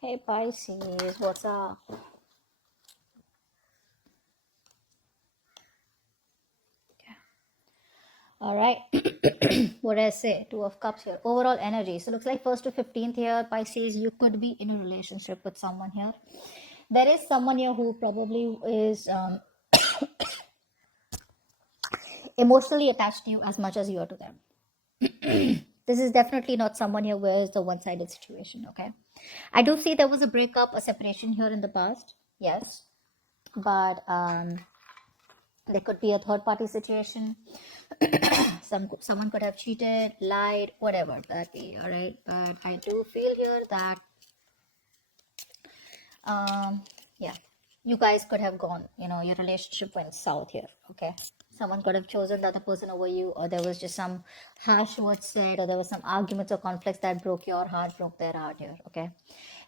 Hey Pisces, what's up? All right. What did I say? Two of Cups here. Overall energy. So looks like 1st to 15th here, Pisces, you could be in a relationship with someone here. There is someone here who probably is emotionally attached to you as much as you are to them. This is definitely not someone here where it's a one-sided situation, okay? I do see there was a breakup, a separation here in the past. Yes. But there could be a third party situation. Someone could have cheated, lied, whatever that be. All right, but I do feel here that yeah, you guys could have gone, your relationship went south here. Okay, someone could have chosen the other person over you, or there was just some harsh words said, or there was some arguments or conflicts that broke your heart, broke their heart here. Okay,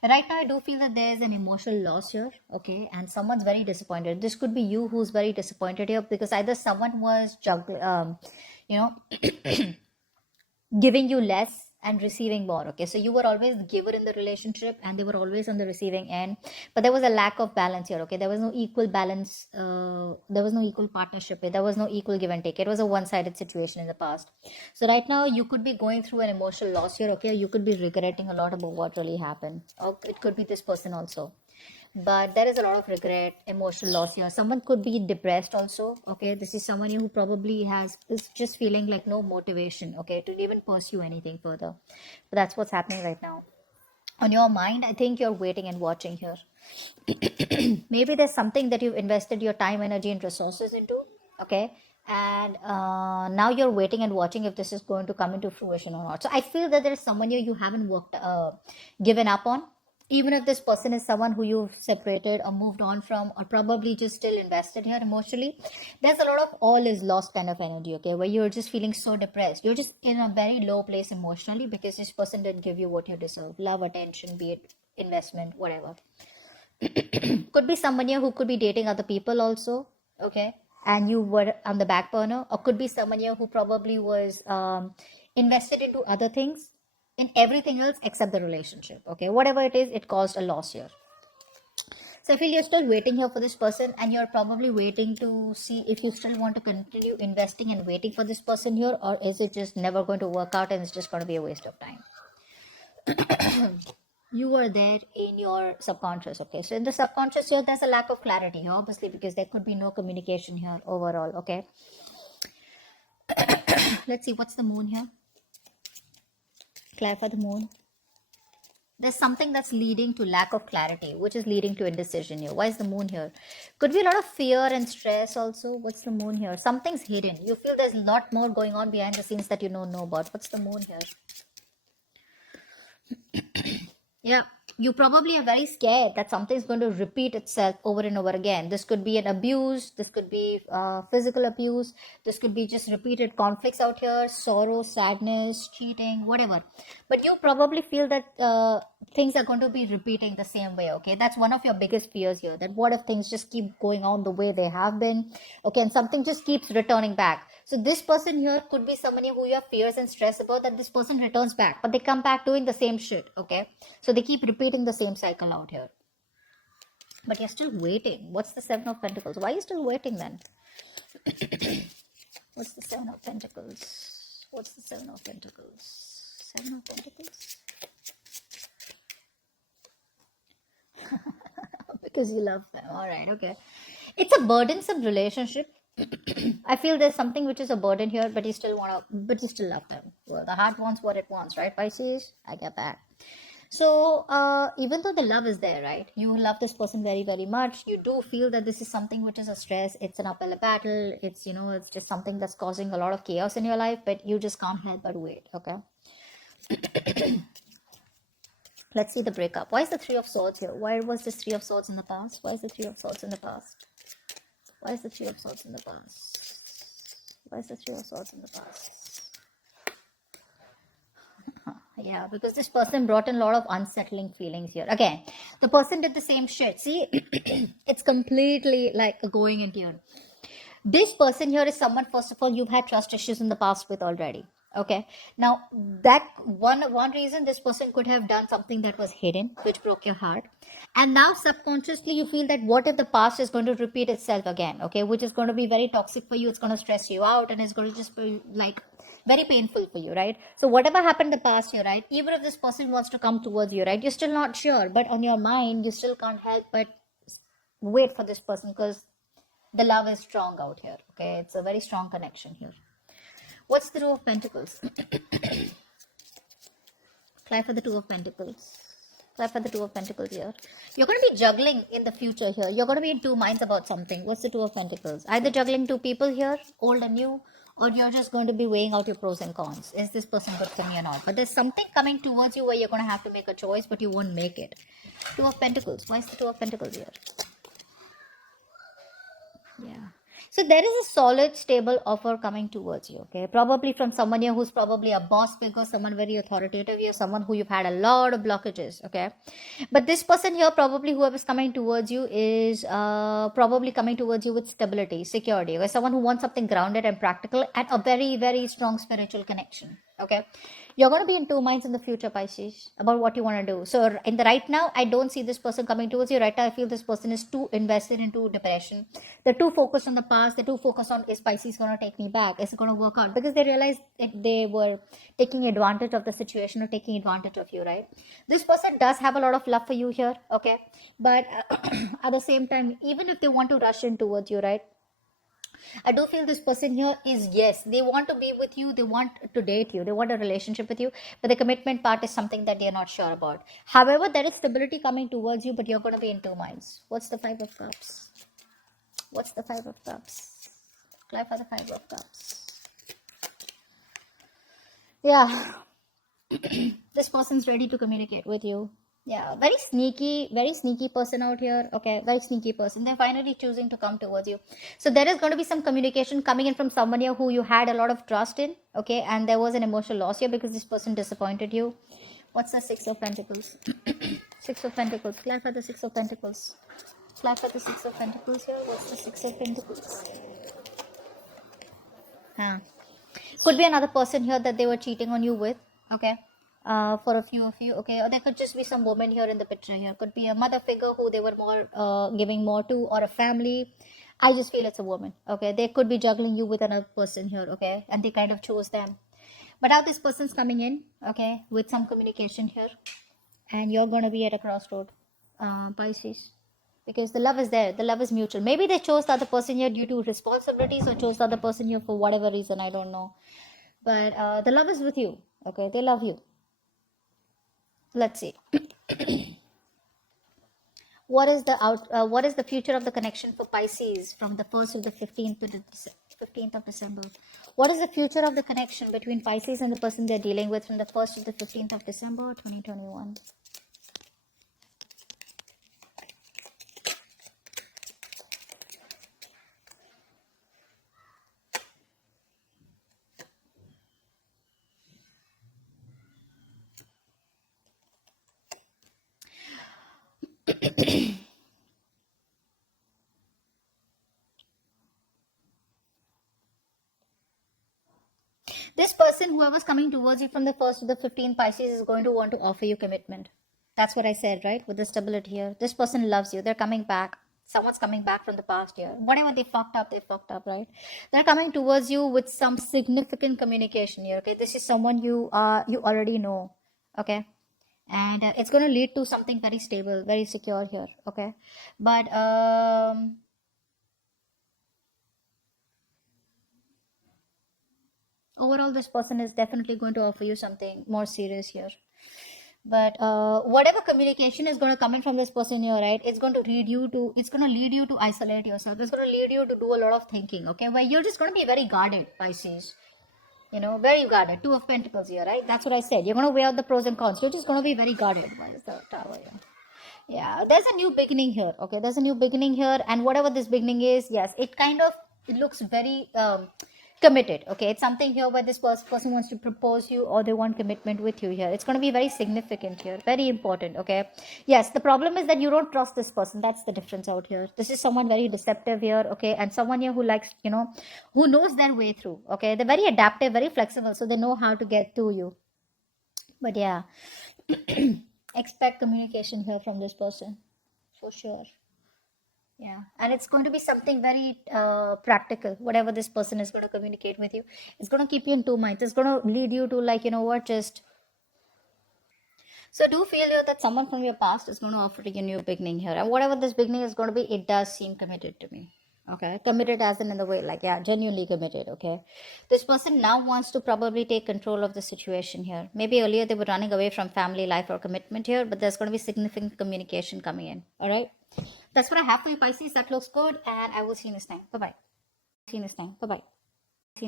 and right now I do feel that there's an emotional loss here. Okay, and someone's very disappointed. This could be you who's very disappointed here, because either someone was juggling, you know giving you less and receiving more. Okay, so you were always the giver in the relationship and they were always on the receiving end, but there was a lack of balance here. Okay, there was no equal balance, there was no equal partnership, there was no equal give and take. It was a one-sided situation in the past. So right now you could be going through an emotional loss here. Okay, you could be regretting a lot about what really happened, or it could be this person also, but there is a lot of regret, emotional loss here. Someone could be depressed also. Okay, this is someone who probably is just feeling like no motivation, okay, to even pursue anything further. But that's what's happening right now on your mind. I think you're waiting and watching here. Maybe there's something that you've invested your time, energy, and resources into. Okay, and now you're waiting and watching if this is going to come into fruition or not. So I feel that there's someone here you haven't given up on, even if this person is someone who you've separated or moved on from, or probably just still invested here emotionally. There's a lot of all is lost kind of energy. Okay, where you're just feeling so depressed, you're just in a very low place emotionally because this person didn't give you what you deserve: love, attention, be it investment, whatever. Could be someone here who could be dating other people also. Okay, and you were on the back burner, or could be someone here who probably was invested into other things, in everything else except the relationship. Okay, whatever it is, it caused a loss here. So I feel you're still waiting here for this person, and you're probably waiting to see if you still want to continue investing and waiting for this person here, or is it just never going to work out and it's just going to be a waste of time. You are there in your subconscious. Okay, so in the subconscious here, there's a lack of clarity here, obviously, because there could be no communication here overall. Okay, let's see what's the moon here. Clarify the moon. There's something that's leading to lack of clarity, which is leading to indecision here. Why is the moon here? Could be a lot of fear and stress also. What's the moon here? Something's hidden. You feel there's a lot more going on behind the scenes that you don't know about. What's the moon here? Yeah, you probably are very scared that something's going to repeat itself over and over again. This could be an abuse, this could be physical abuse, this could be just repeated conflicts out here, sorrow, sadness, cheating, whatever. But you probably feel that things are going to be repeating the same way. Okay, that's one of your biggest fears here, that what if things just keep going on the way they have been. Okay, and something just keeps returning back. So this person here could be somebody who you have fears and stress about, that this person returns back, but they come back doing the same shit. Okay, so they keep repeating the same cycle out here. But you're still waiting. What's the Seven of Pentacles? Why are you still waiting then? What's the Seven of Pentacles? What's the Seven of Pentacles? Seven of Pentacles? Because you love them. All right, okay. It's a burdensome relationship. I feel there's something which is a burden here, but you still love them. Well, the heart wants what it wants, right, Pisces? I get that. So even though the love is there, right, you love this person very, very much, you do feel that this is something which is a stress, it's an uphill battle, it's it's just something that's causing a lot of chaos in your life, but you just can't help but wait. Okay, let's see the breakup. Why is the Three of Swords here? Why was this Three of Swords in the past? Why is the Three of Swords in the past? Why is the Three of Swords in the past? Why is the Three of Swords in the past? Yeah, because this person brought in a lot of unsettling feelings here. Again, the person did the same shit. See, it's completely like going in here. This person here is someone, first of all, you've had trust issues in the past with already. Okay. Now that one reason this person could have done something that was hidden, which broke your heart. And now subconsciously you feel that what if the past is going to repeat itself again? Okay, which is going to be very toxic for you, it's going to stress you out, and it's going to just be like very painful for you, right? So whatever happened in the past year, right? Even if this person wants to come towards you, right? You're still not sure, but on your mind, you still can't help but wait for this person because the love is strong out here. Okay, it's a very strong connection here. What's the Two of Pentacles? Try for the Two of Pentacles. Try for the Two of Pentacles here. You're going to be juggling in the future here. You're going to be in two minds about something. What's the Two of Pentacles? Either juggling two people here, old and new, or you're just going to be weighing out your pros and cons. Is this person good for me or not? But there's something coming towards you where you're going to have to make a choice, but you won't make it. Two of Pentacles. Why is the Two of Pentacles here? Yeah. So there is a solid, stable offer coming towards you, okay? Probably from someone here who's probably a boss figure, someone very authoritative here, someone who you've had a lot of blockages, okay? But this person here, probably whoever's coming towards you is probably coming towards you with stability, security, okay? Someone who wants something grounded and practical and a very, very strong spiritual connection, okay? You're going to be in two minds in the future, Pisces, about what you want to do. So in the right now, I don't see this person coming towards you. Right now, I feel this person is too invested into depression. They're too focused on the past. They're too focused on, is Pisces going to take me back? Is it going to work out? Because they realized they were taking advantage of the situation or taking advantage of you, right? This person does have a lot of love for you here, okay? But at the same time, even if they want to rush in towards you, right? I do feel this person here is, yes, they want to be with you, they want to date you, they want a relationship with you, but the commitment part is something that they're not sure about. However, there is stability coming towards you, but you're going to be in two minds. What's the Five of Cups? What's the Five of Cups? Clear for the Five of Cups. Yeah. This person's ready to communicate with you. Yeah, very sneaky person out here. Okay, very sneaky person. They're finally choosing to come towards you. So there is going to be some communication coming in from someone here who you had a lot of trust in. Okay, and there was an emotional loss here because this person disappointed you. What's the Six of Pentacles? Six of Pentacles. Clear for the Six of Pentacles. Clear for the Six of Pentacles here. What's the Six of Pentacles? Could be another person here that they were cheating on you with. Okay. For a few of you, okay, or there could just be some woman here in the picture here. Could be a mother figure who they were more giving more to, or a family. I just feel it's a woman, okay. They could be juggling you with another person here, okay, and they kind of chose them. But now this person's coming in, okay, with some communication here, and you're going to be at a crossroad, Pisces, because the love is there, the love is mutual. Maybe they chose the other person here due to responsibilities, or chose the other person here for whatever reason, I don't know. But the love is with you, okay, they love you. Let's see. What is the future of the connection for Pisces from the 1st to the 15th to the 15th of December? What is the future of the connection between Pisces and the person they're dealing with from the 1st to the 15th of December 2021? This person, whoever's coming towards you from the 1st to the 15th, Pisces, is going to want to offer you commitment. That's what I said, right? With the stability here. This person loves you. They're coming back. Someone's coming back from the past year. Whatever they fucked up, right? They're coming towards you with some significant communication here, okay? This is someone you already know, okay? And it's going to lead to something very stable, very secure here, okay? But overall, this person is definitely going to offer you something more serious here. But whatever communication is going to come in from this person here, right, it's going to lead you to isolate yourself. It's going to lead you to do a lot of thinking, okay, where you're just going to be very guarded, Pisces. Very guarded. Two of Pentacles here, right? That's what I said. You're going to weigh out the pros and cons. You're just going to be very guarded. Why is the Tower here? Yeah, there's a new beginning here, okay? There's a new beginning here, and whatever this beginning is, yes, it looks very committed. Okay, it's something here where this person wants to propose you, or they want commitment with you here. It's going to be very significant here, very important. Okay, yes, the problem is that you don't trust this person. That's the difference out here. This is someone very deceptive here. Okay, and someone here who likes, who knows their way through. Okay, they're very adaptive, very flexible, so they know how to get to you. But yeah, expect communication here from this person for sure. Yeah, and it's going to be something very practical. Whatever this person is going to communicate with you, it's going to keep you in two minds. It's going to lead you to, like, you know what, just. So do feel here that someone from your past is going to offer you a new beginning here, and whatever this beginning is going to be, it does seem committed to me. Okay, committed as in the way, like, yeah, genuinely committed. Okay, this person now wants to probably take control of the situation here. Maybe earlier they were running away from family life or commitment here, but there's going to be significant communication coming in. All right, that's what I have for you, Pisces. That looks good, and I will see you next time. Bye bye. See you next time. Bye bye.